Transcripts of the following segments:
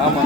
ஆமா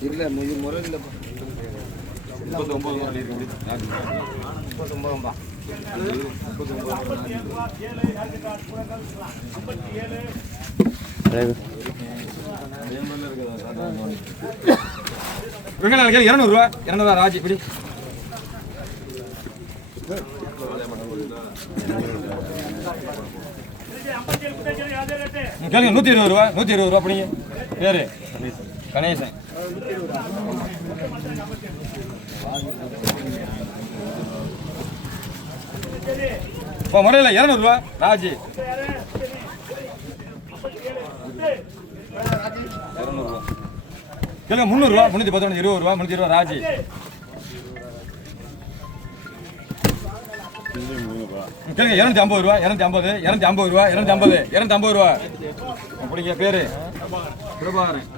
இல்ல முறை இல்ல 200 ரூபா ராஜி இப்படி கேளுங்க 120 ரூபா அப்படிங்க பேரு கணேசன் முறையில் 200 ரூபா ராஜி 200 ரூபா கேளுங்க 300 ரூபா 310 20 ரூபா 320 ராஜி கேளுங்க 250 ரூபா 250 ரூபா 250 ரூபா அப்படிங்க பேரு பிரபாகரன்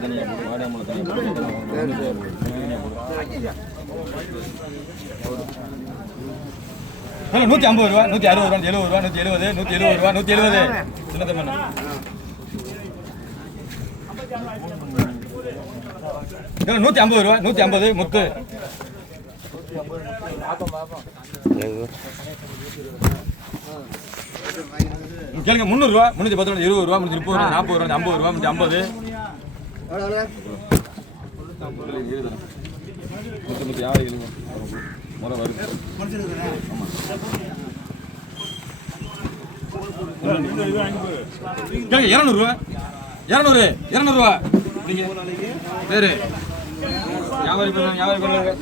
தனியா போடு வாடாமல தனியா போடு 150 ரூபா 160 ரூபா 70 ரூபா 170 ரூபா 170 சின்ன தம்பி கேளுங்க 150 ரூபா 150 முத்து கேளுங்க 300 ரூபா 310 20 ரூபா 30 ரூபா 40 ரூபா 50 ரூபா 50 முறை வருது கேளுங்க 200 ரூபா 200 ரூபா பேரு வியாபாரி பண்ணுவாங்க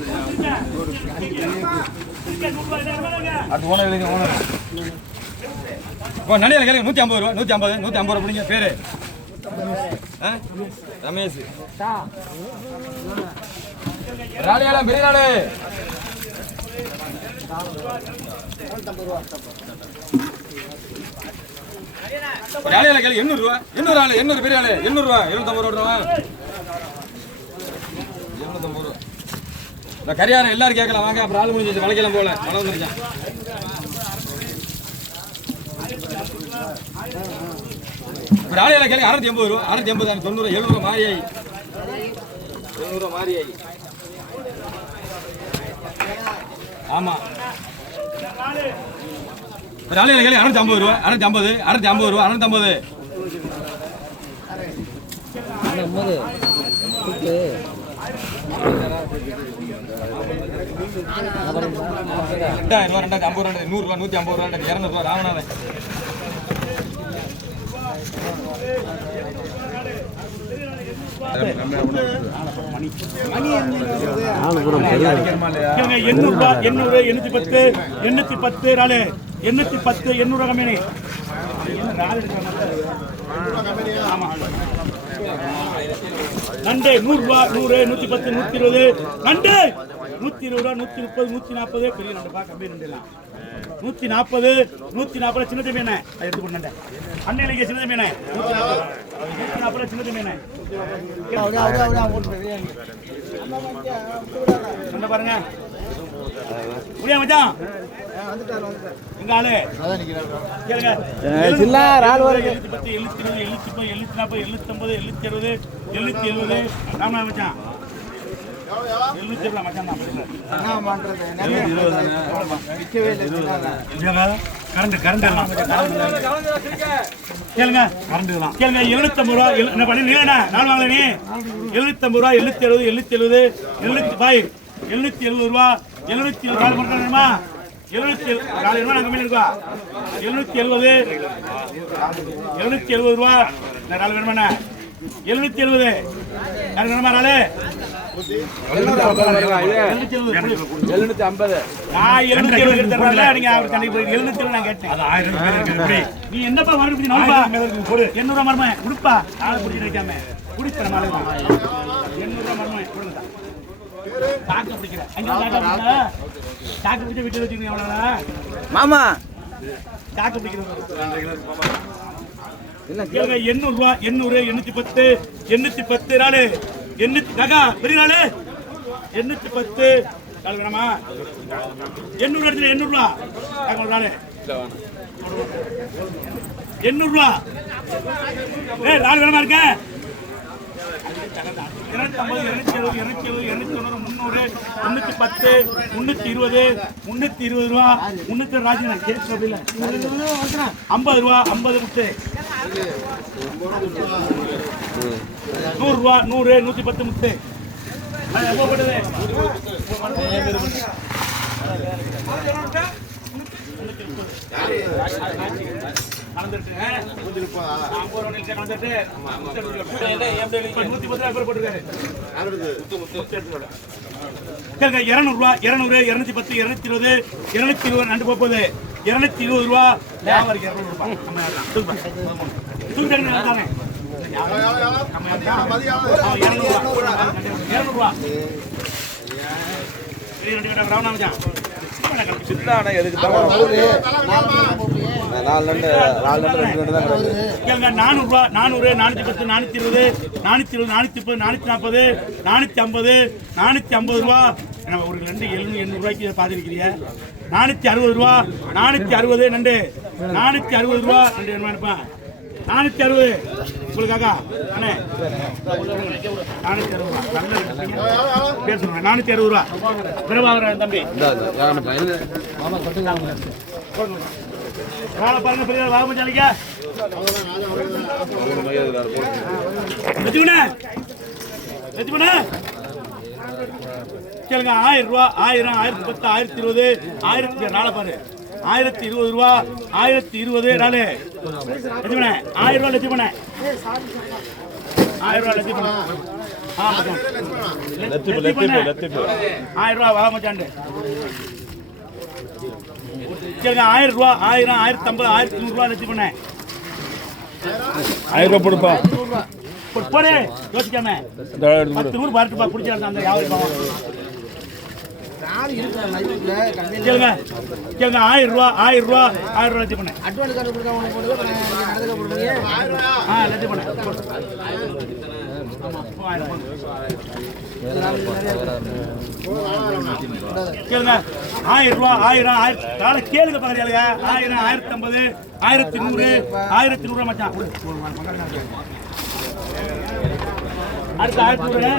அது ஓனர் ஓனர் நடிகர் கேளுங்க 150 ரூபா 150 ரூபா பிடிங்க பேரு ரமேஷ் ராணியாலாம் பெரிய நாடு ராணியால கேளுங்க 800 ரூபா 800 பெரிய ஆளு 800 ரூபா 750 ரூபா 750 ரூபா இந்த கரியாரம் எல்லாரும் கேட்கலாம் வாங்க அப்புறம் ஆள் முடிஞ்சிச்சு வளைக்கலாம் போல மழை வந்துருச்சான் ராணியால கேளுங்க 680 ரூபா 680 90 700 ரூபா மாறியாயி 700 ரூபா மாறியாயி ஆமா ராணியால கேளுங்க 650 ரூபா 650 ரூபா 650 2000 ரூபா 100 ரூபா 150 ரூபா 200 ரூபா ராமநாதன் நண்டே 100 ரூபா 100 110 120 நண்டே 120 ரூபா 130 140 பெரிய நண்டு பா கம்பி நண்டுலாம் 140 சின்ன தம்பி என்ன எடுத்து கொண்டு அன்னையிலேயே சின்ன தம்பி என்ன 140 சின்ன தம்பி என்ன பாருங்க முடியா மச்சான் எங்க ஆளு கேளுங்க 710 740 770 ராமநாத மச்சான் 770 மச்சான் தான் பண்றது கரண்ட் கேளுங்க கேளுங்க 750 ரூபா என்ன பண்ணி நீங்க நான் வாங்கல நீ 750 ரூபா 770 770 770 ரூபா 770 கால் பண்றேன்மா 770 கம்மி இருக்கா 770 ரூபா நாலு வேணுமாண்ணா 770 யாருக்கு வேணுமா நாலு 750 நான் 770 எடுத்துறேன்ல நீங்க அவர் தண்ணி போய் 770 நான் கேட்டேன் அது 1000 பேர் இருக்கு நீ என்னப்பா வாங்க பத்தி நோப்பா 800 ரூபாய் மரமே குடுப்பா ஆள குடி வைக்காம குடிப்பற மாலை 800 ரூபாய் மரமே கொடுங்க தாக்க பிடிக்கிற அங்க தாக்க பிடிச்சு விட்டு வச்சிருக்கீங்க அவ்வளவுடா மாமா தாக்க பிடிக்கிறது 800 ரூபாய் 800 810 நாளு 800 காக்கா பெரிய நாளு 810 கால் வேணாமா 800 எடுத்துல 800 ரூபாய் காக்க நாளு 800 ரூபாய் ஏய் நாலு வேணாமா இருக்க 250 270 290 310 320 ரூபா 300 ராஜன் கேஸ் இல்ல 50 ரூபா 50 முட்டு 100 ரூபா 100 110 முட்டு எப்போ போட்டது கலந்துட்டு 200 ரூபா 200 210 220 220 ரெண்டு போகுது 220 ரூபா வியாபாரிக்கு 200 ரூபாய் நம்ம தூக்கிட்டாங்க 200 ரூபா ராவணாமஜா சித்தான எதுக்கு தான் 400 ரூபா 400 410 420 420 430 440 450 ரூபா ஒரு ரெண்டு 700 ரூபாய்க்கு பார்த்துருக்கிறீங்க 460 ரூபா 460 நண்டு 460 ரூபா ரெண்டு வேணுமாப்பா 460 உங்களுக்காக அண்ணே 460 ரூபா பேசுங்க 460 ரூபா பிரபாகரன் தம்பி பாருங்க பெரிய வாகமச்சாலிக்க கேளுங்க 1000 ரூபா 1000 1010 1020 1000 நாளை பாரு 1020 ரூபா 1020 நாளு லட்சுமணே 1000 ரூபா லட்சுமணே 1000 ரூபா லட்சுமணே 1000 ரூபா வாகமச்சாண்டு கேளுங்க 1000 ரூபா 1000 1050 1100 ரூபா லட்சுமணே 1000 ரூபாய் கொடுப்பா போடு யோசிக்காம 10 பாருப்பா குடிச்சாங்க அந்த யாவது கேளுங்க 1000 ரூபா 1000 ரூபா லட்சுமணே லட்சுமணே கேளுங்க 1000 ரூபா 1000 கேளுங்க பாருங்க 1000 1050 1100 1100 மச்சான் அடுத்து 1100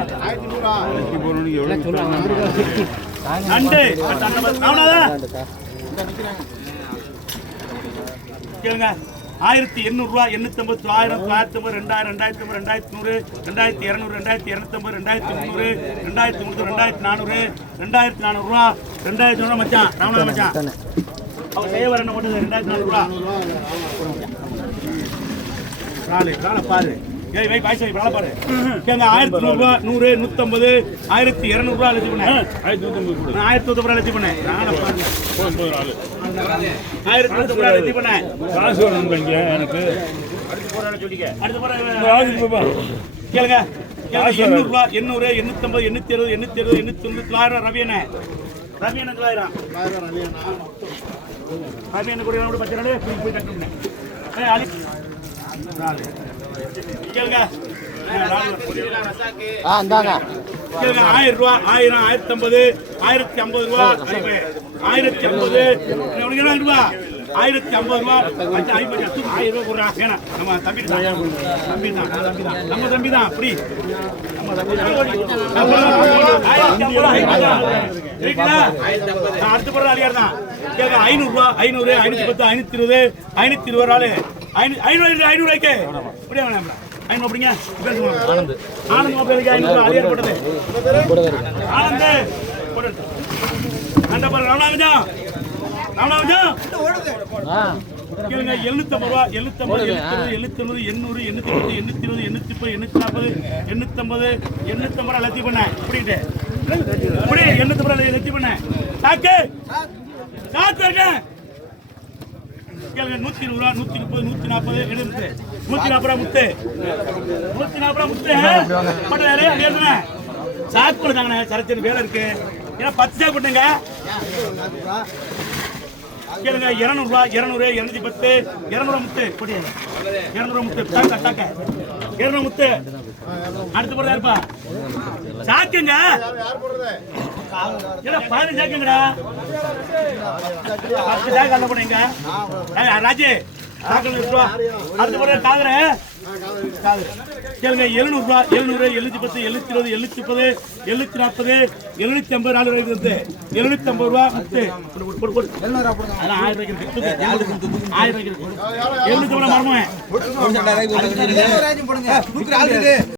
நண்டு கேளுங்க 1800 ரூபா 850 1000 2000 2000 2100 2250 2300 2400 ரூபா 2400 மச்சான் ராமநாத மச்சான் அவன் செய்ய வர என்ன போட்டது 2400 ரூபா ராளை பாரு ஏய் வை பாய்ஸ் வை பாரு கேங்க 1100 ரூபா 100 150 1200 ரூபா லட்சி பண்ணு 1100 ரூபா லட்சி பண்ணு ராளை பாரு 1100 ரூபா லட்சி பண்ணு காசு வேணும்ங்க எனக்கு அடுத்து போறானே சொல்லிக்க அடுத்து போறா கேளுங்க 800 ரூபா 800 850 860 870 890 ரவியனே 900 ரவியனே கூட நம்ம பச்சை போய் டக்குனே ஏய் அலி கேளுங்க இந்தாங்க கேளுங்க 1000 ரூபா 1000 1050 1050 ரூபா 1050 உனக்கு என்ன ரூபா 1050 ரூபா 1000 ரூபா போடுறா வேணாம் நம்ம தம்பி தான் நம்ம தம்பி தான் அப்படி நம்ம தம்பி அடுத்து போடுற அலியார் தான் கேளுங்க 500 ரூபா 500 510 520 520 ஆளு 500 ரூபாய்க்கு அப்படியே வேணாம் 500 அப்படிங்க ஆனந்த் மொபைலுக்கு 500 அலியார் போட்டது ஆனந்த் போட்டு அந்த பாரு ராமநாதன் ராமநாதன் கேளுங்க 750 ரூபா 750 790 800 820 830 840 850 லட்சி பண்ண புரியுது புரி 850 லட்சி பண்ண சாக்கு சாக்கு இருக்க கேளுங்க 120 ரூபா 130 140 எடுத்து 140 ரூபா முத்து 140 ரூபா முத்து பண்றாரு அது என்ன சாக்கு கொடுத்தாங்கண்ணே சரச்சரி வேலை இருக்கு ஏன்னா 10 சாக்கு போட்டுங்க கேளுங்க 200 ரூபா 200 210 200 முத்து போடுங்க 200 முத்து டாக்க டாக்க 200 முத்து அடுத்து போறதா இருப்பா சாக்குங்க ஏடா 15 சாக்குங்கடா 10 சாக்கு அல்ல போடுங்க ராஜே சாக்கு ரூபா அடுத்து போறதா காதுற கேளுங்க 700 ரூபா 700 710 720 730 740 750 4 ரூபாய்க்கு வந்து 750 ரூபா முத்து போடு போடு 700 ரூபா போடுங்க அத 1000 ரூபாய்க்கு இருக்கு 1000 ரூபாய்க்கு இருக்கு 700 ரூபாய் மரமே 700 ரூபாய் போடுங்க 100 ரூபாய் போடுங்க